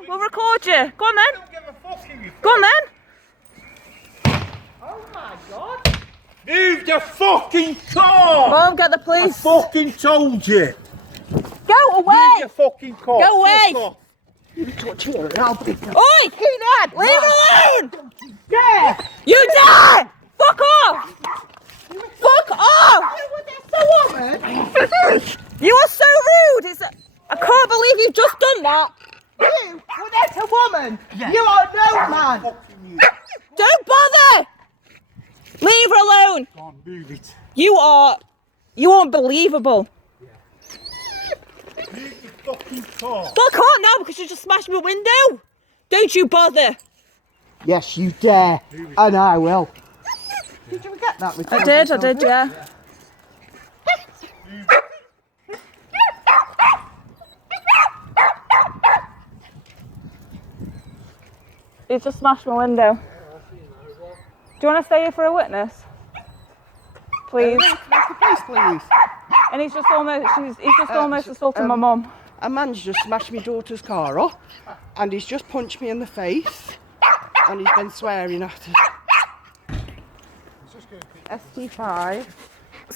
then. We'll record you. Go on then. Don't give a fuck who you Go on then. Oh my God. Move the fucking car! Mum, get the I police. fucking told you. Go away. Move your fucking car. Go away. Fuck off. You touch her and I'll be the Oi! lad. Leave her alone! Yeah. You dare! Fuck off! Fuck off! You are so rude! I can't believe you've just done that! You? Well, that's a woman. Yeah. You are no man. Don't bother! Leave her alone! Go on, move it. You are unbelievable. Move your fucking car. Well, I can't now because you just smashed my window. Don't you bother. Yes, you dare. And I will. Did you get that? I did, yeah. He just smashed my window. Do you want to stay here for a witness? Please. Please, please. And he's just almost assaulted my mum. A man's just smashed my daughter's car up, and he's just punched me in the face, and he's been swearing at her. ST5